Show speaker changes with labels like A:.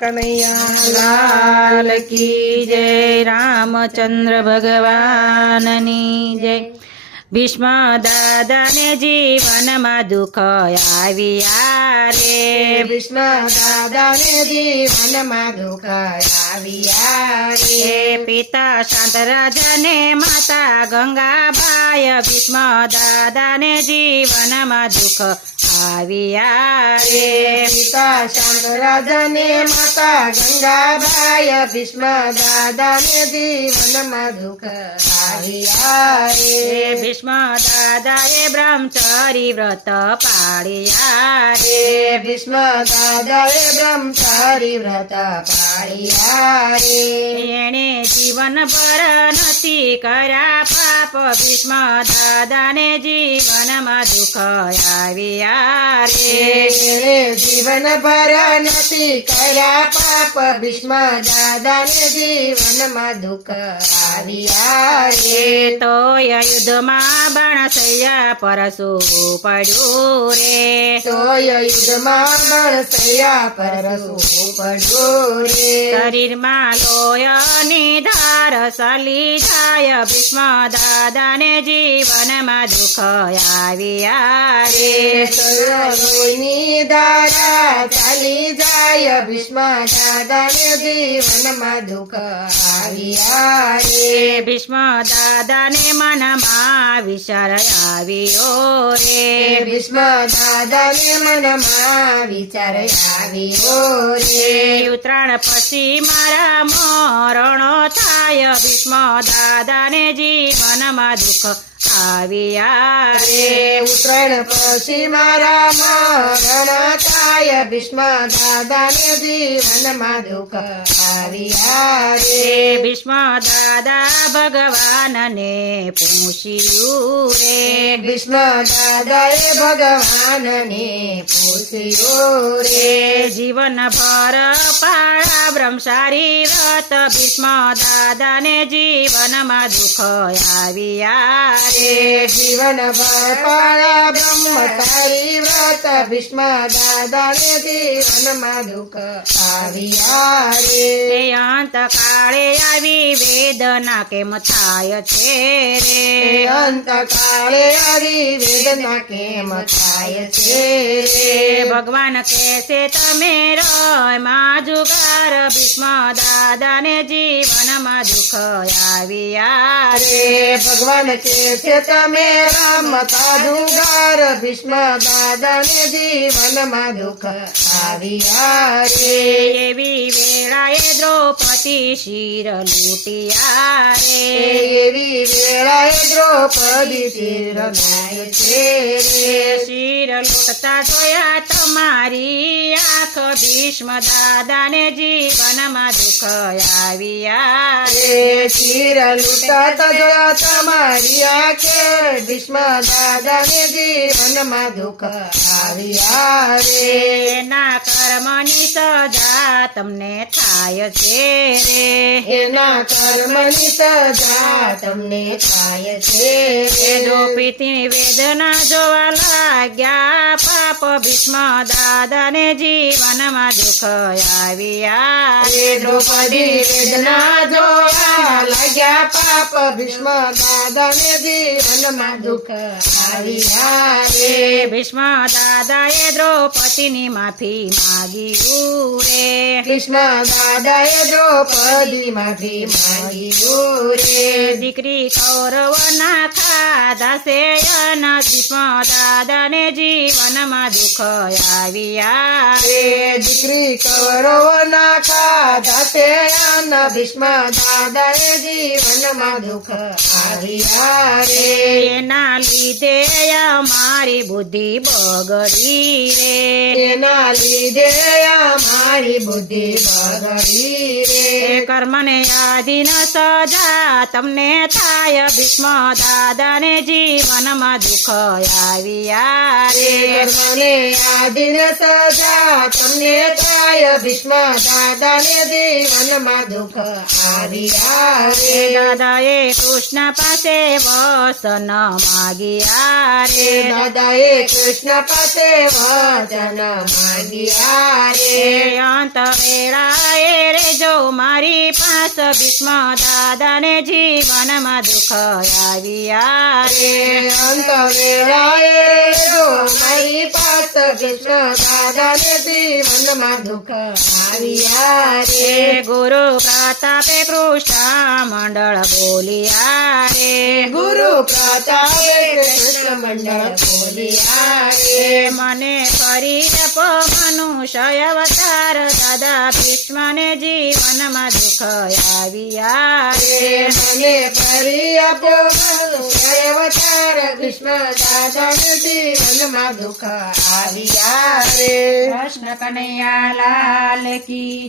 A: કનૈયા
B: લાલ કી જય રામચંદ્ર ભગવાનની જય ભીષ્મ દાદાને જીવનમાં દુઃખ આવ્યા રે
A: વિષ્ણુ દાદાને જીવનમાં દુઃખ આવ્યા રે
B: હે પિતા શાંતરાજને માતા ગંગાબાઈ ભીષ્મ દાદાને જીવનમાં દુઃખ આવ્યા રે
A: પિતા શાંતરાજને માતા ગંગાબાઈ ભીષ્મ દાદાને જીવનમાં દુઃખ આવ્યા
B: હે
A: રે
B: ભીષ્મ દાદાએ બ્રહ્મચરી વ્રત પાળ્યા રે
A: ભીષ્મ દાદાએ બ્રહ્મચારી વ્રત પાળ્યા રે
B: એણે જીવન પર નથી કર્યા પાપ દાદાને જીવનમાં દુઃખ આવ્યા રે
A: જીવન ભર નથી કર્યા પાપ ભીષ્મા દાદાને જીવનમાં દુઃખ આવ્યા રે
B: તો યુદ્ધમાં બાણસૈયા પરસું પડ્યું રે
A: તો યુદ્ધમાં બળસૈયા પરસું પડ્યું રે
B: શરીરમાં લોયની ધાર સલી જાય ભીષ્મ દાદાને જીવનમાં દુઃખ આવ્યા રે
A: લોહીની ધારા ચાલી જાય ભીષ્મ દાદાને જીવનમાં દુઃખ આવ્યા રે
B: રે ભીષ્મ દાદાને મનમાં વિચાર આવ્યો રે
A: ભીષ્મ દાદાને મનમાં વિચાર આવ્યો રે
B: ઉત્તરાયણ પછી મારા મરણો થાય ભીષ્મ દાદાને જીવનમાં amado. આવ્યા રે
A: રે ઉત્તરાયણ પછી મારા મરણ થાય ભીષ્મ દાદાને જીવનમાં દુઃખ આવ્યા રે
B: રે ભીષ્મ દાદા ભગવાનને પૂછ્યું રે
A: ભીષ્મ દાદાએ ભગવાનને પૂછ્યું રે
B: જીવન પર પાળા બ્રહ્મચારી વ્રત ભીષ્મ દાદાને જીવનમાં દુઃખ આવ્યા રે
A: જીવન પાળા બ્રહ્મચારી વ્રત ભીષ્મ દાદાને જીવનમાં દુઃખ આવ્યા રે
B: અંત કાળે આવી વેદના કેમ થાય છે રે
A: અંત કાળે આવી વેદના કેમ થાય છે
B: રે ભગવાન કહેશે તમે રયમાં જુગાર ભીષ્મ દાદાને જીવનમાં દુઃખ આવ્યા રે
A: ભગવાન કે છે તમે રમતા જુગાર ભીષ્મ દાદાને જીવનમાં દુઃખ આવ્યા રે
B: એવી વેળાએ દ્રૌપદી શિર લૂટ્યા રે
A: એવી વેળાએ દ્રૌપદી શિર છે. રે
B: શિર લૂટતા જોયા તમારી આંખ ભીષ્મ દાદાને જીવનમાં દુઃખ આવ્યા. રે
A: રે તીર લૂંટાતા જોયા તમારી આંખે. ભીષ્મ દાદાને જીવનમાં દુઃખ આવ્યા રે.
B: એના કર્મની સજા તમને થાય છે રે.
A: એના કર્મની સજા તમને થાય છે
B: એ દ્રૌપદીની વેદના જોવા લાગ્યા. પાપ ભીષ્મ દાદાને જીવનમાં દુઃખ આવ્યા
A: રે દ્રૌપદી વેદના જોવા લાગ્યા પાપ ભીષ્મ દાદાને જીવનમાં દુઃખ આવ્યા રે
B: રે ભીષ્મ દાદાએ દ્રૌપદીની માફી માગ્યું રે
A: કૃષ્ણ દાદાએ દ્રૌપદી માંથી માંગ્યું રે
B: દીકરી કૌરવના ખાધા છે અન ભીષ્મ દાદાને જીવનમાં દુઃખ આવ્યા
A: રે દીકરી કૌરવના ખાધા તે અન્ન ભીષ્મ દાદાએ જીવનમાં દુઃખ આવ્યા રે
B: એના લીધે અમારી બુદ્ધિ બગડી રે
A: તેના લીધે અમારી બુદ્ધિ બગડી રે
B: એ કર્મને યાદીન સજા તમને થાય ભીષ્મ દાદાને જીવનમાં દુઃખ આવ્યા રે
A: ધર્મને આધીન સજા તમને થાય ભીષ્મ દાદાને જીવનમાં દુઃખ આવ્યા
B: રે
A: રે
B: દાદાએ કૃષ્ણ પાસે पुण्यताय भीष्मदादाय देवनमधुक
A: आर्यारे। ददये कृष्णपते वसन मागियारे ददये
B: कृष्णपते वचन मागियारे अन्त वेलाए रे जो मारी पास भीष्म दादाने जीवन दुख
A: आवियारे अन्त रे जो मारी पास भीष्म दादाने જીવનમાં દુઃખ આવ્યા રે
B: ગુરુ પ્રતાપે કૃષ્ણ મંડળ બોલિયા રે
A: ગુરુ પ્રતાપે કૃષ્ણ મંડળ બોલિયા રે
B: મને કરી જપ મનુષ્ય અવતાર દાદા ભીષ્મને જીવનમાં દુઃખ આવ્યા
A: રે મને કરી મનુષ્ય हर कृष्ण दादा जीवन मा दुख आहिया
B: रे। कृष्ण कन्हैया लाल की